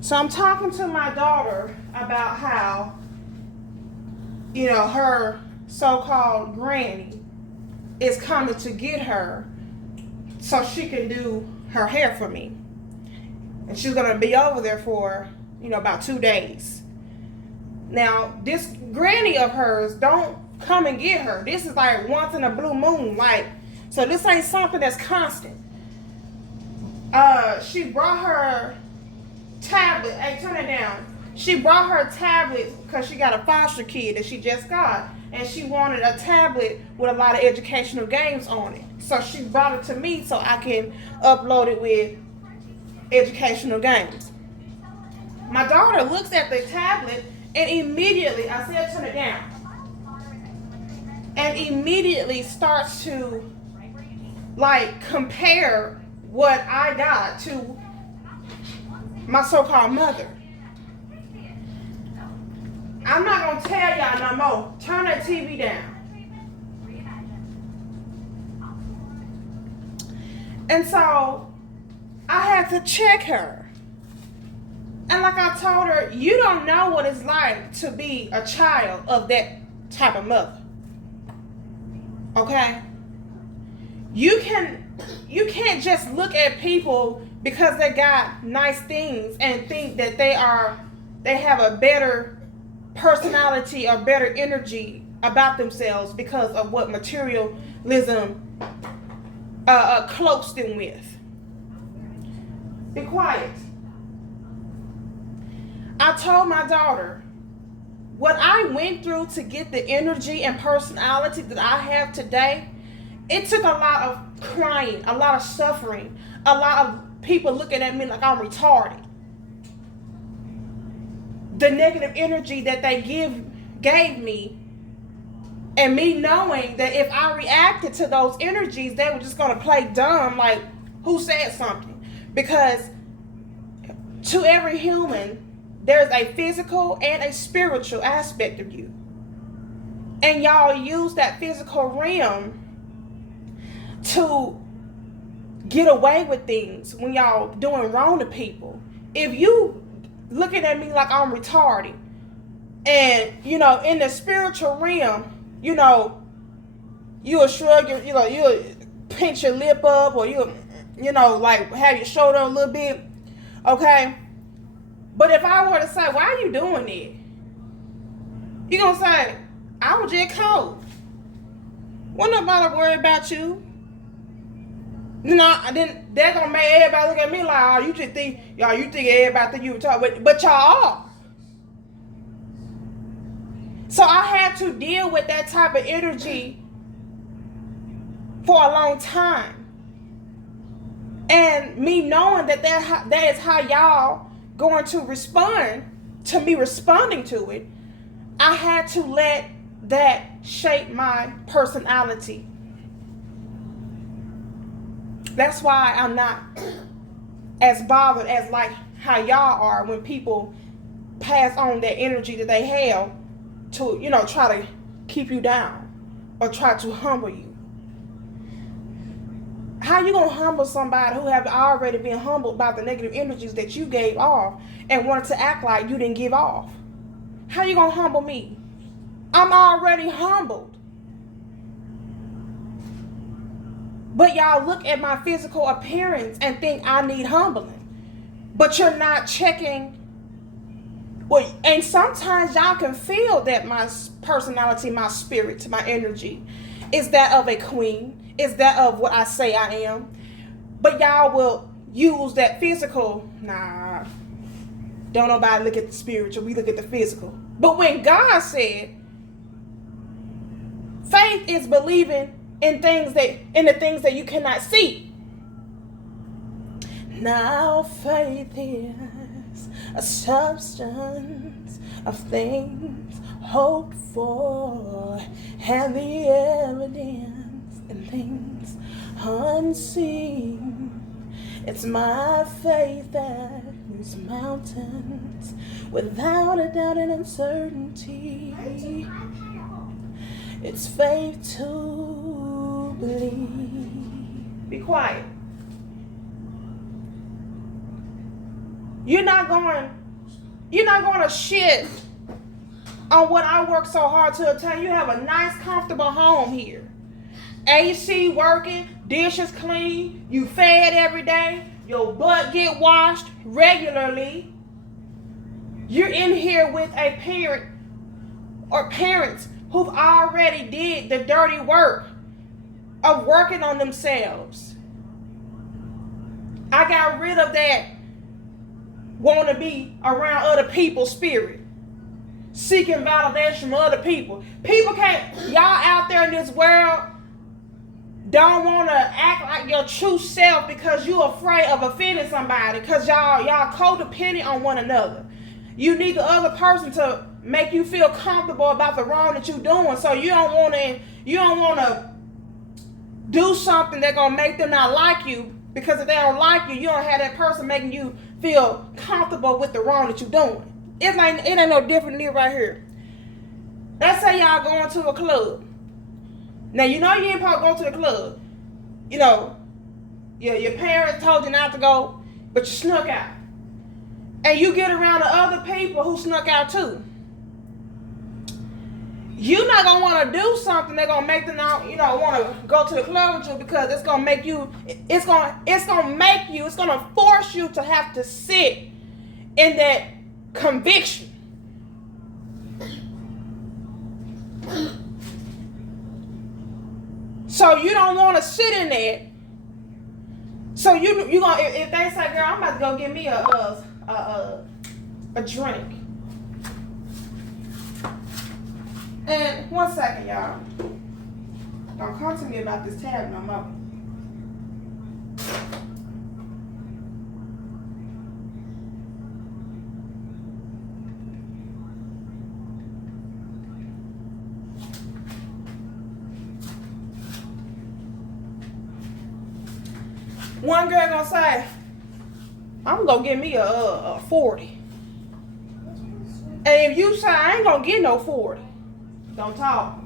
So I'm talking to my daughter about how, her so-called granny is coming to get her so she can do her hair for me. And she's going to be over there for, about 2 days. Now, this granny of hers don't come and get her. This is like once in a blue moon. So this ain't something that's constant. She brought her tablet. Hey, turn it down. She brought her tablet because she got a foster kid that she just got. And she wanted a tablet with a lot of educational games on it. So she brought it to me so I can upload it with educational games. My daughter looks at the tablet and immediately, I said turn it down, and immediately starts to compare what I got to my so-called mother. I'm not going to tell y'all no more. Turn that TV down. And so I had to check her. And like I told her, you don't know what it's like to be a child of that type of mother. Okay? You can't just look at people because they got nice things and think that they have a better personality or better energy about themselves because of what materialism cloaks them with. Be quiet. I told my daughter, what I went through to get the energy and personality that I have today, it took a lot of crying, a lot of suffering, a lot of people looking at me like I'm retarded. The negative energy that they gave me, and me knowing that if I reacted to those energies, they were just going to play dumb, like, who said something? Because to every human, there's a physical and a spiritual aspect of you. And y'all use that physical realm to get away with things when y'all doing wrong to people. If you looking at me like I'm retarded, and in the spiritual realm, you'll shrug your, you'll pinch your lip up, or you'll have your shoulder a little bit, okay? But if I were to say, why are you doing it? You're going to say, I was just cold. Wasn't nobody worried about you. Then they're going to make everybody look at me like, oh, you think everybody think you were talking, but y'all are. So I had to deal with that type of energy for a long time. And me knowing that is how y'all going to respond to me responding to it, I had to let that shape my personality. That's why I'm not as bothered as like how y'all are when people pass on that energy that they have to, try to keep you down or try to humble you. How you gonna humble somebody who have already been humbled by the negative energies that you gave off and wanted to act like you didn't give off? How you gonna humble me? I'm already humbled. But y'all look at my physical appearance and think I need humbling. But you're not checking. Well, and sometimes y'all can feel that my personality, my spirit, my energy is that of a queen. Is that of what I say I am. But y'all will use that physical. Nah, don't nobody look at the spiritual. We look at the physical. But when God said, faith is believing in the things that you cannot see. Now faith is a substance of things hoped for, and the evidence and things unseen. It's my faith that moves mountains without a doubt and uncertainty. It's faith to believe. Be quiet. You're not going to shit on what I work so hard to obtain. You have a nice, comfortable home here. AC working, dishes clean, you fed every day, your butt get washed regularly. You're in here with a parent or parents who've already did the dirty work of working on themselves. I got rid of that want to be around other people's spirit, seeking validation from other people. People can't, y'all out there in this world don't want to act like your true self because you're afraid of offending somebody, because y'all codependent on one another. You need the other person to make you feel comfortable about the wrong that you're doing, so you don't want to do something that's gonna make them not like you, because if they don't like you, you don't have that person making you feel comfortable with the wrong that you're doing. It ain't no different than it right here. Let's say y'all going to a club. Now, you know you ain't supposed to go to the club. You know, your parents told you not to go, but you snuck out. And you get around the other people who snuck out too. You're not going to want to do something that's going to make them want to go to the club with you, because it's going to force you to have to sit in that conviction. So you don't want to sit in there. So you gonna, if they say, girl, I'm about to go get me a drink. And 1 second, y'all. Don't come to me about this tab no more. One girl gonna say, I'm gonna get me a 40. And if you say, I ain't gonna get no 40, don't talk.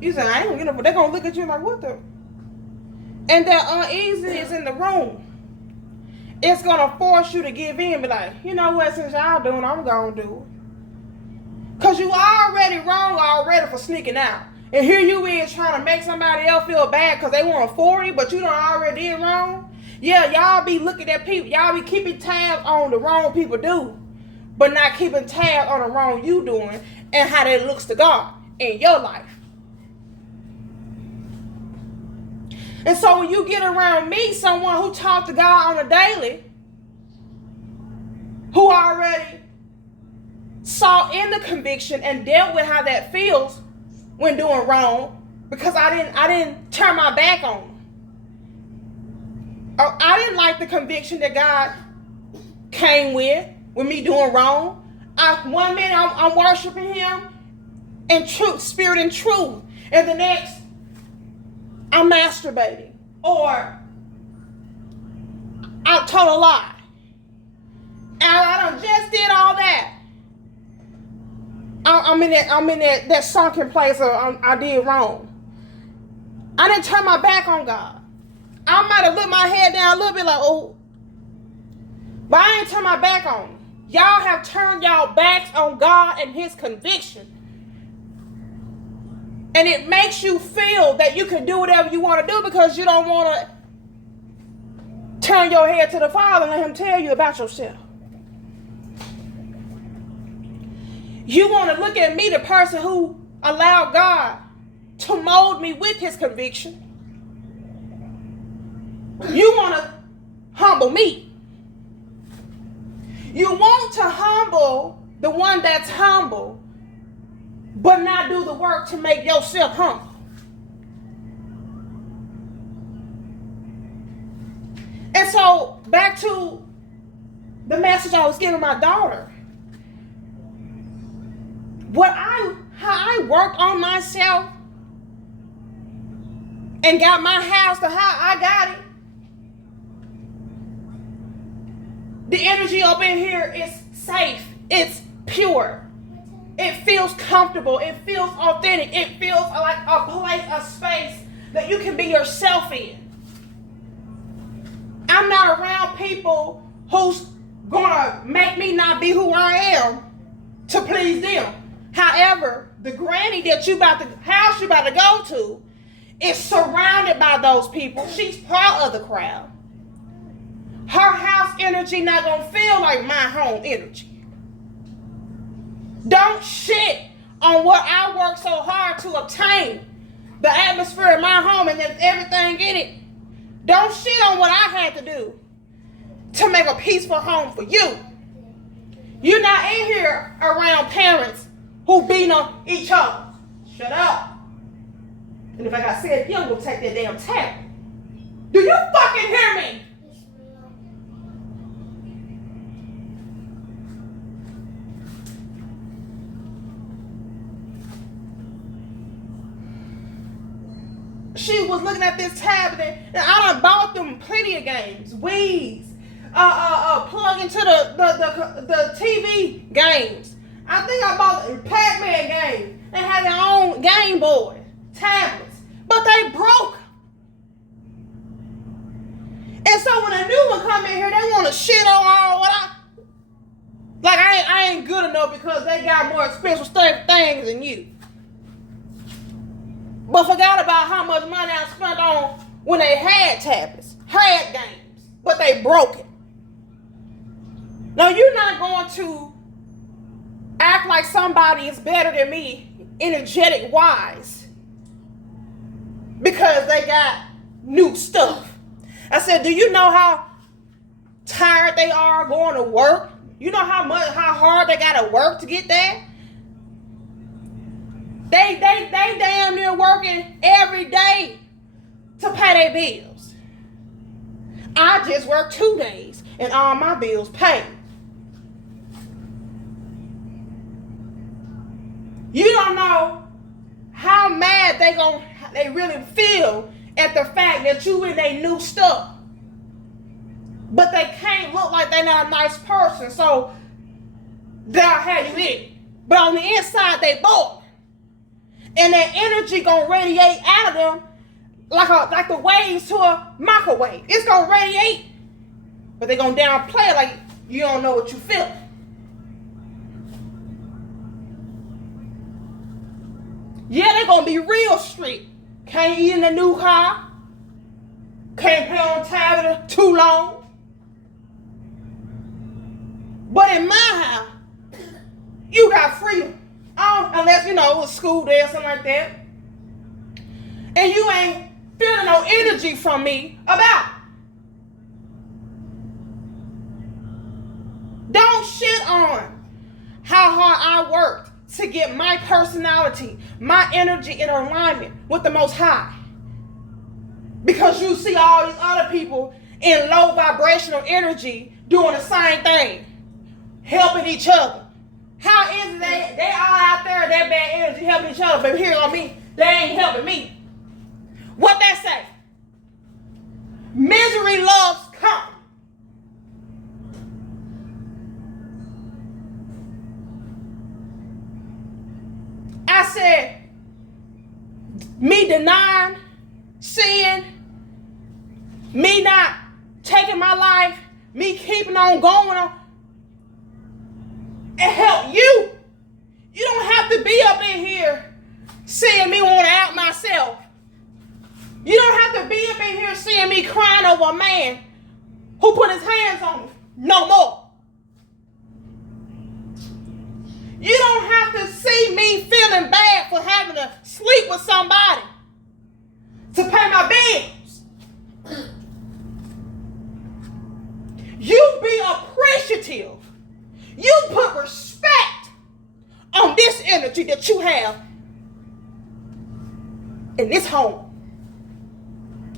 You say, I ain't gonna get no 40. They're gonna look at you like, what the? And that uneasiness in the room, it's gonna force you to give in. Be like, you know what, since y'all doing, I'm gonna do it. Cause you already wrong already for sneaking out. And here you is trying to make somebody else feel bad because they want a 40, but you done already did wrong. Yeah, y'all be looking at people. Y'all be keeping tabs on the wrong people do, but not keeping tabs on the wrong you doing and how that looks to God in your life. And so when you get around me, someone who talks to God on a daily, who already saw in the conviction and dealt with how that feels when doing wrong, because I didn't turn my back on him. I didn't like the conviction that God came with me doing wrong. One minute I'm worshiping Him in truth, spirit and truth, and the next I'm masturbating, or I told a lie, and I done just did all that. I'm in that sunken place of I did wrong. I didn't turn my back on God. I might have looked my head down a little bit like, oh, but I ain't turned my back on Him. Y'all have turned y'all backs on God and His conviction. And it makes you feel that you can do whatever you want to do because you don't want to turn your head to the Father and let Him tell you about yourself. You want to look at me, the person who allowed God to mold me with His conviction. You want to humble me. You want to humble the one that's humble, but not do the work to make yourself humble. And so back to the message I was giving my daughter. How I worked on myself and got my house to how I got it. The energy up in here is safe. It's pure. It feels comfortable. It feels authentic. It feels like a place, a space that you can be yourself in. I'm not around people who's make me not be who I am to please them. However, the granny that house you about to go to is surrounded by those people. She's part of the crowd. Her house energy not gonna feel like my home energy. Don't shit on what I worked so hard to obtain. The atmosphere in my home and everything in it. Don't shit on what I had to do to make a peaceful home for you. You're not in here around parents who beat on each other. Shut up. And if I got said, you will take that damn tablet. Do you fucking hear me? She was looking at this tablet, and I done bought them plenty of games. Wii's, plug into the TV games. I think I bought the Pac-Man game. They had their own Game Boy tablets, but they broke. And so when a new one come in here, they want to shit on all what I ain't good enough because they got more expensive things than you. But forgot about how much money I spent on when they had tablets, had games, but they broke it. Now you're not going to act like somebody is better than me, energetic wise, because they got new stuff. I said, do you know how tired they are going to work? You know how hard they gotta work to get that? They damn near working every day to pay their bills. I just work 2 days and all my bills paid. You don't know how mad they really feel at the fact that you in their new stuff. But they can't look like they're not a nice person, so they'll have you in it. But on the inside, they bored. And that energy gonna radiate out of them like the waves to a microwave. It's gonna radiate, but they gonna downplay it like you don't know what you feel. Yeah, they're gonna be real street. Can't eat in a new car. Can't play on tablet too long. But in my house, you got freedom. Unless, it was school day or something like that. And you ain't feeling no energy from me about it. Don't shit on how hard I worked to get my personality, my energy in alignment with the Most High. Because you see all these other people in low vibrational energy doing the same thing, helping each other. How is it they all out there, that bad energy helping each other, but here on me, they ain't helping me? What that say? Misery loves company. I said, me denying sin, me not taking my life, me keeping on going on, and help you. You don't have to be up in here seeing me want to out myself. You don't have to be up in here seeing me crying over a man who put his hands on me no more. You don't have to see me feeling bad for having to sleep with somebody to pay my bills. You be appreciative. You put respect on this energy that you have in this home.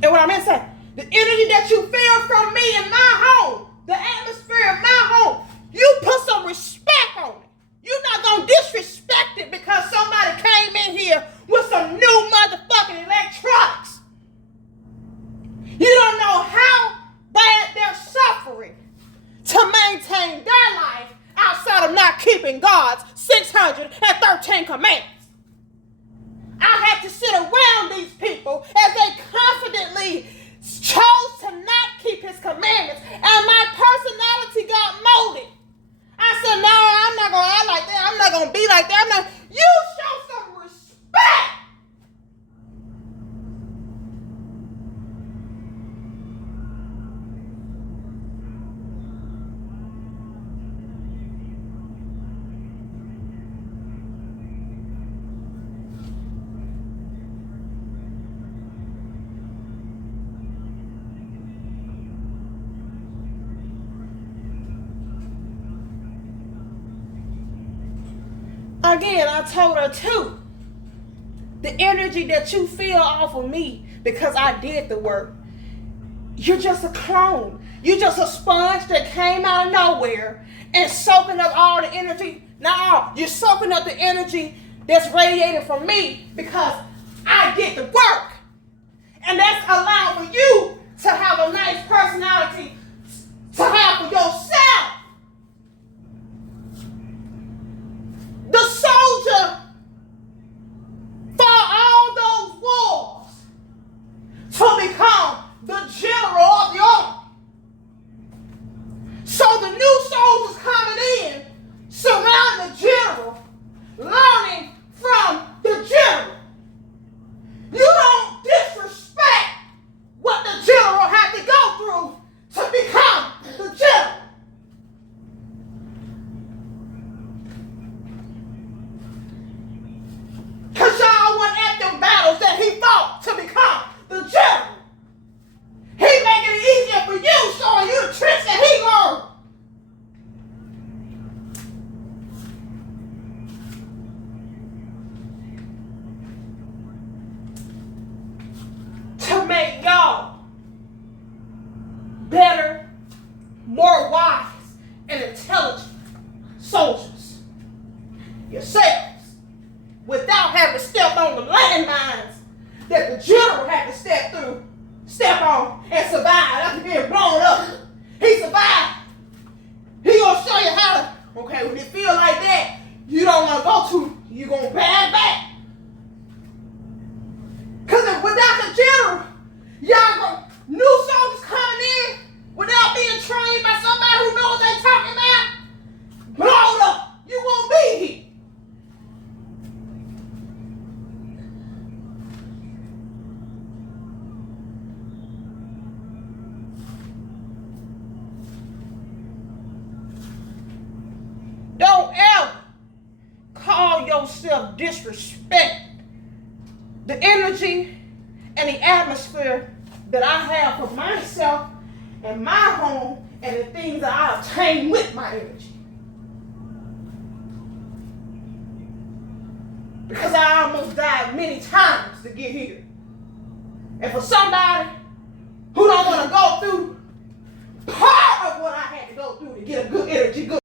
And what I meant to say, the energy that you feel from me in my home, the atmosphere in my home, you put some respect on it. You're not going to disrespect it because somebody came in here with some new motherfucking electronics. You don't know how bad they're suffering to maintain their life outside of not keeping God's 613 commandments. I had to sit around these people as they confidently chose to not keep his commandments, and my personality got molded gonna be like that. I'm like, you show some respect. Again, I told her too, the energy that you feel off of me because I did the work, you're just a clone. You're just a sponge that came out of nowhere and soaking up all the energy. No, you're soaking up the energy that's radiating from me because I did the work. And that's allowed for you to have a nice personality to have for yourself. The soldier fought all those wars to become the general of the army. So the new soldiers coming in surround the general, learning from the general. You don't disrespect what the general had to go through to become the general. Because y'all weren't at them battles that he fought to become the general. He making it easier for you, showing you the tricks that he learned. To make y'all better, more wise, and intelligent soldiers yourselves, without having to step on the landmines that the general had to step on and survive after being blown up. He survived. He gonna show you how to, okay, when it feel like that, you don't want to go to, you gonna bad back. Because without the general, new soldiers coming in without being trained by somebody who knows what they talking about, blown up. You won't be here. Don't ever call yourself disrespect the energy and the atmosphere that I have for myself and my home and the things that I obtain with my energy. Because I almost died many times to get here. And for somebody